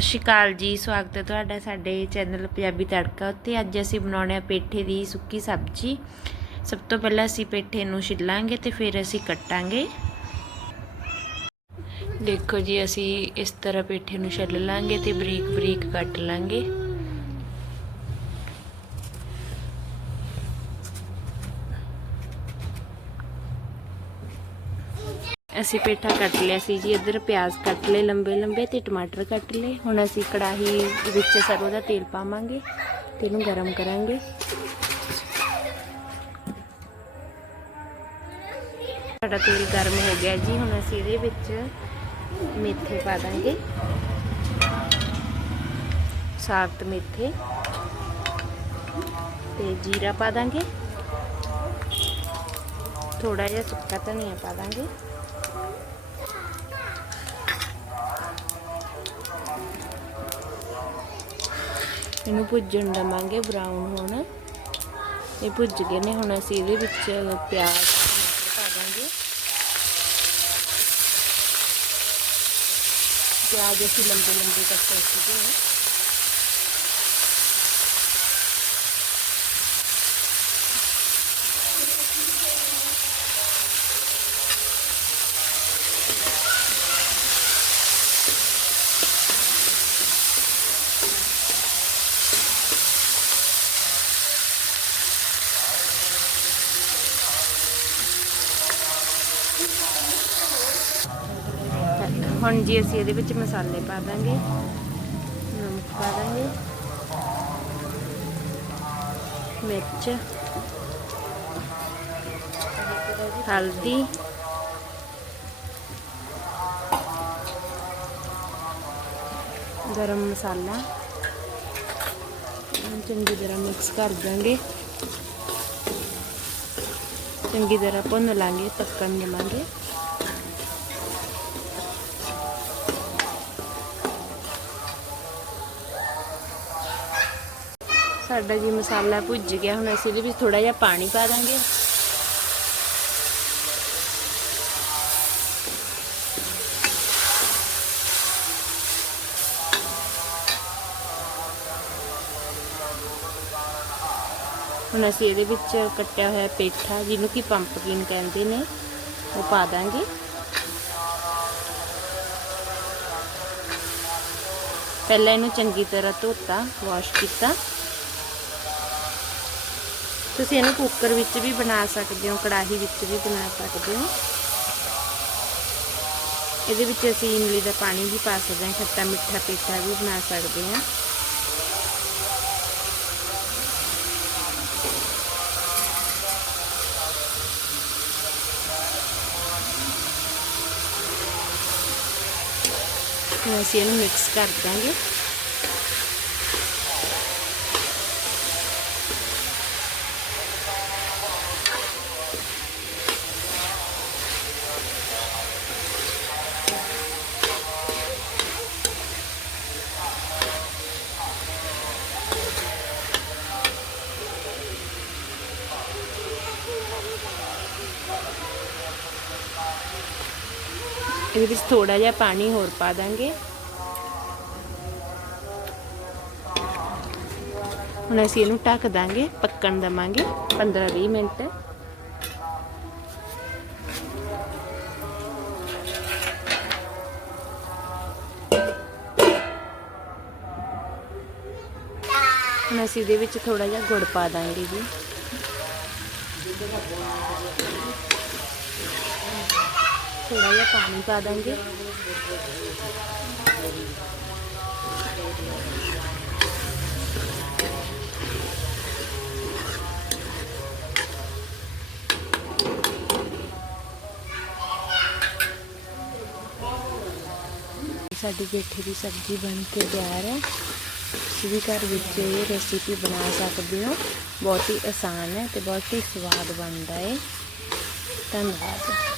ਸਤਿ ਸ਼੍ਰੀ ਅਕਾਲ ਜੀ, ਸਵਾਗਤ ਹੈ ਤੁਹਾਡਾ ਸਾਡੇ ਚੈਨਲ ਪੰਜਾਬੀ ਤੜਕਾ ਉੱਤੇ। ਅੱਜ ਅਸੀਂ ਬਣਾਉਣੇ ਆ ਪੇਠੇ ਦੀ ਸੁੱਕੀ ਸਬਜ਼ੀ। ਸਭ ਤੋਂ ਪਹਿਲਾਂ ਅਸੀਂ ਪੇਠੇ ਨੂੰ ਛਿੱਲਾਂਗੇ ਤੇ ਫਿਰ ਅਸੀਂ ਕੱਟਾਂਗੇ। ਦੇਖੋ ਜੀ, ਅਸੀਂ ਇਸ ਤਰ੍ਹਾਂ ਪੇਠੇ ਨੂੰ ਛਿੱਲ ਲਾਂਗੇ ਤੇ ਬਰੀਕ ਬਰੀਕ ਕੱਟ ਲਾਂਗੇ। ਅਸੀਂ ਪੇਠਾ ਕੱਟ ਲਿਆ ਸੀ ਜੀ, ਇੱਧਰ ਪਿਆਜ਼ ਕੱਟ ਲਏ, ਲੰਬੇ ਲੰਬੇ ਤੇ ਟਮਾਟਰ ਕੱਟ ਲਏ। ਹੁਣ ਅਸੀਂ ਕੜਾਹੀ ਵਿੱਚ ਸਰੋਂ ਦਾ ਤੇਲ ਪਾਵਾਂਗੇ ਤੇ ਇਹਨੂੰ ਗਰਮ ਕਰਾਂਗੇ। ਸਾਡਾ ਤੇਲ ਗਰਮ ਹੋ ਗਿਆ ਜੀ, ਹੁਣ ਅਸੀਂ ਇਹਦੇ ਵਿੱਚ ਮੇਥੇ ਪਾ ਦਾਂਗੇ। ਸਾਬਤ ਮੇਥੇ ਤੇ ਜੀਰਾ ਪਾ ਦਾਂਗੇ। ਥੋੜਾ ਜਿਹਾ ਸੁੱਕਾ ਧਨੀਆ ਪਾ ਦਾਂਗੇ। ਇਹਨੂੰ ਭੁੱਜਣ ਦਵਾਂਗੇ ਬਰਾਊਨ ਹੋਣ। ਇਹ ਭੁੱਜ ਗਏ ਨੇ, ਹੁਣ ਅਸੀਂ ਇਹਦੇ ਵਿੱਚ ਪਿਆਜ਼ ਟਮਾਟਰ ਪਾ ਦਾਂਗੇ। ਪਿਆਜ਼ ਅਸੀਂ ਲੰਬੇ ਲੰਬੇ ਕੱਟ ਕੱਟੇ ਸੀਗੇ। ਹੁਣ ਜੀ ਅਸੀਂ ਇਹਦੇ ਵਿੱਚ ਮਸਾਲੇ ਪਾ ਦਾਂਗੇ। ਨਮਕ ਪਾ ਦਾਂਗੇ। ਮਿਰਚ। ਹਲਦੀ। ਗਰਮ ਮਸਾਲਾ। ਚੰਗੀ ਤਰ੍ਹਾਂ ਮਿਕਸ ਕਰ ਦਾਂਗੇ। ਚੰਗੀ ਤਰ੍ਹਾਂ ਭੁੰਨ ਲਾਂਗੇ, ਪੱਕਣ ਦੇਵਾਂਗੇ। ਸਾਡਾ ਜੀ ਮਸਾਲਾ ਭੁੱਜ ਗਿਆ। ਹੁਣ ਅਸੀਂ ਇਹਦੇ ਵਿੱਚ ਥੋੜਾ ਜਿਹਾ ਪਾਣੀ ਪਾ ਦਾਂਗੇ। ਹੁਣ ਅਸੀਂ ਇਹਦੇ ਵਿੱਚ ਕੱਟਿਆ ਹੋਇਆ ਪੇਠਾ, ਜਿਹਨੂੰ ਕਿ ਪੰਪਕਿਨ ਕਹਿੰਦੇ ਨੇ, ਉਹ ਪਾ ਦਾਂਗੇ। ਪਹਿਲਾਂ ਇਹਨੂੰ ਚੰਗੀ ਤਰ੍ਹਾਂ ਧੋਤਾ ਵਾਸ਼ ਕੀਤਾ। ਤੁਸੀਂ ਇਹਨੂੰ ਕੁੱਕਰ ਵਿੱਚ ਵੀ ਬਣਾ ਸਕਦੇ ਹੋ, ਕੜਾਹੀ ਵਿੱਚ ਵੀ ਬਣਾ ਸਕਦੇ ਹੋ। ਇਹਦੇ ਵਿੱਚ ਅਸੀਂ ਇਮਲੀ ਦਾ ਪਾਣੀ ਵੀ ਪਾ ਸਕਦੇ ਹਾਂ, ਖੱਟਾ ਮਿੱਠਾ ਪੇਠਾ ਵੀ ਬਣਾ ਸਕਦੇ ਹਾਂ। ਹੁਣ ਅਸੀਂ ਇਹਨੂੰ ਮਿਕਸ ਕਰ ਦਾਂਗੇ ਇਹਦੇ ਵਿੱਚ ਥੋੜਾ ਜਿਹਾ ਪਾਣੀ ਹੋਰ ਪਾ ਦਾਂਗੇ। ਹੁਣ ਅਸੀਂ ਇਹਨੂੰ ਢੱਕ ਦਾਂਗੇ, ਪੱਕਣ ਦਵਾਂਗੇ 15-20 ਮਿੰਟ। ਹੁਣ ਅਸੀਂ ਇਹਦੇ ਵਿੱਚ ਥੋੜਾ ਜਿਹਾ ਗੁੜ ਪਾ ਦਾਂਗੇ ਜੀ। ਥੋੜਾ ਜਿਹਾ ਪਾਣੀ ਪਾ ਦਾਂਗੇ ਸਾਡੀ ਪੇਠੇ ਦੀ ਸਬਜ਼ੀ ਬਣ ਕੇ ਤਿਆਰ ਹੈ ਤੁਸੀਂ ਵੀ ਘਰ ਵਿੱਚ ਇਹ ਰੈਸਿਪੀ ਬਣਾ ਸਕਦੇ ਹੋ ਬਹੁਤ ਹੀ ਆਸਾਨ ਹੈ ਤੇ ਬਹੁਤ ਹੀ ਸਵਾਦ ਬਣਦਾ ਹੈ ਧੰਨਵਾਦ